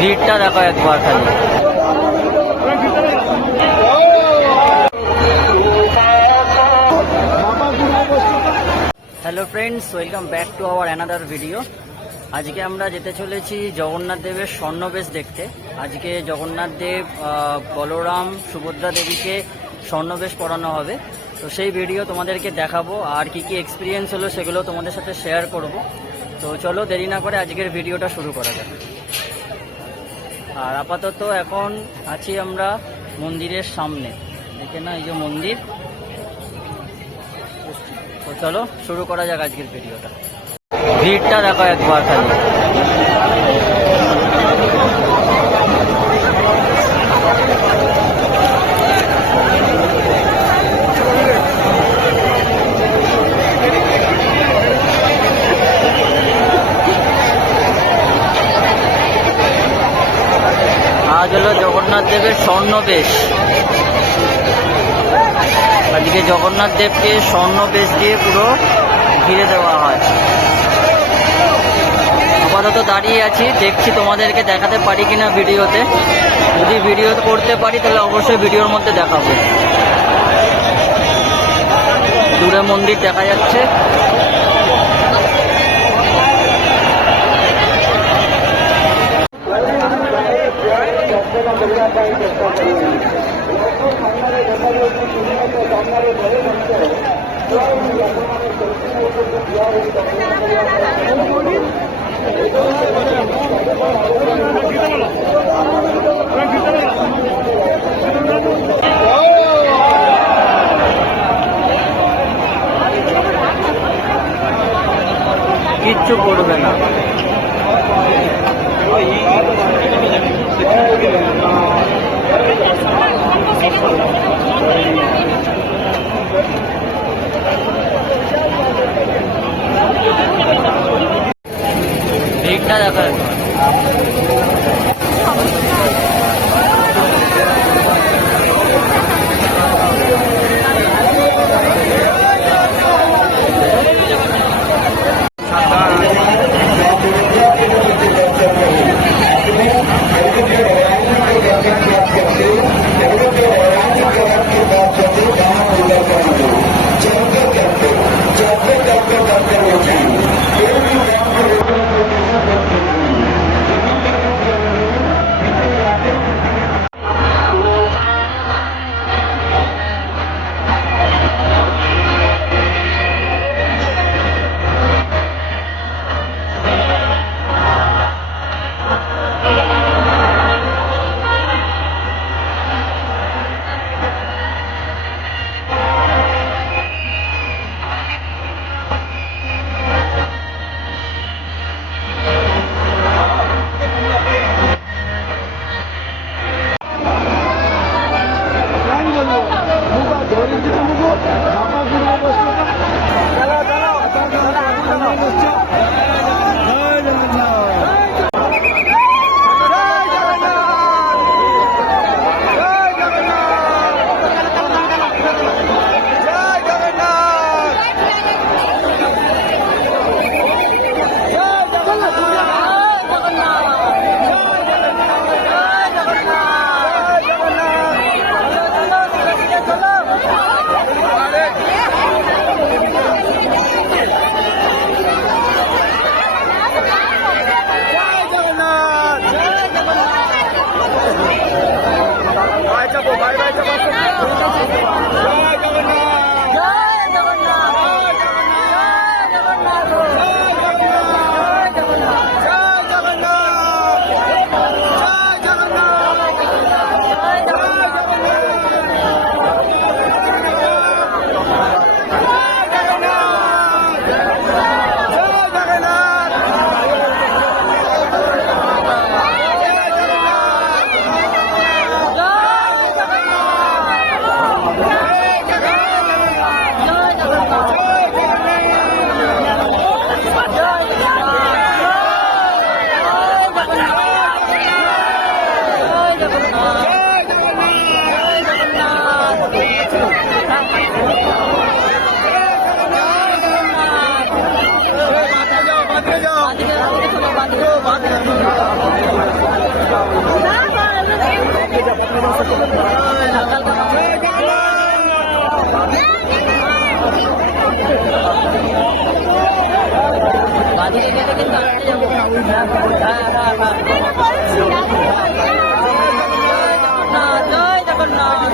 ভিড়টা দেখো একবার খালি। Hello friends, welcome back to our another video. আজকে আমরা যেতে চলেছি জগন্নাথ দেবের স্বর্ণবেশ দেখতে। আজকে জগন্নাথ দেব, বলরাম, সুভদ্রা দেবীকে স্বর্ণবেশ পরানো হবে। তো সেই ভিডিও তোমাদেরকে দেখাবো, আর কি কি এক্সপিরিয়েন্স হলো সেগুলো তোমাদের সাথে শেয়ার করব। তো চলো দেরি না করে আজকের ভিডিওটা শুরু করা যাক। আর আপাতত এখন আছি আমরা মন্দিরের সামনে, দেখে না এই যে মন্দির। তো চলো শুরু করা যাক আজকের ভিডিওটা। ভিড়টা দেখো একবার খালি। আজ হলো জগন্নাথ দেবের স্বর্ণবেশ। আজকে জগন্নাথ দেবকে স্বর্ণবেশ দিয়ে পুরো ঘিরে দেওয়া হয়। আপাতত দাঁড়িয়ে আছি, দেখছি তোমাদেরকে দেখাতে পারি কিনা ভিডিওতে। যদি ভিডিও করতে পারি তাহলে অবশ্যই ভিডিওর মধ্যে দেখাবো। দূরে মন্দির দেখা যাচ্ছে। কিচ্ছু করবে না। ভিড়টা দেখা বাদিকে গেলে কিন্তু আটকে যাবো। জয় জগন্নাথ।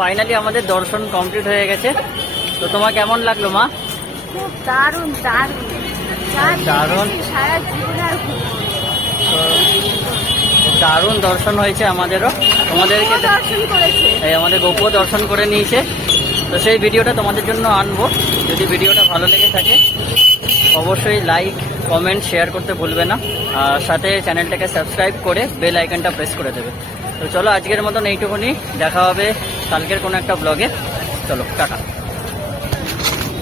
ফাইনালি আমাদের দর্শন কমপ্লিট হয়ে গেছে। তো তোমার কেমন লাগলো মা? খুব দারুণ দারুণ দারুণ। সারা জীবন আর ঘুরবো। দারুণ দর্শন হয়েছে আমাদেরও। তোমাদেরকে দর্শন করেছে। এই আমাদের গোপুও দর্শন করে নিয়েছে। তো সেই ভিডিওটা তোমাদের জন্য আনবো। যদি ভিডিওটা ভালো লেগে থাকে অবশ্যই লাইক কমেন্ট শেয়ার করতে ভুলবে না, আর সাথে চ্যানেলটাকে সাবস্ক্রাইব করে বেল আইকনটা প্রেস করে দেবে। তো চলো আজকের মতন এইটুকুনি, দেখা হবে কালকের কোনো একটা ব্লগে। চলো টাটা।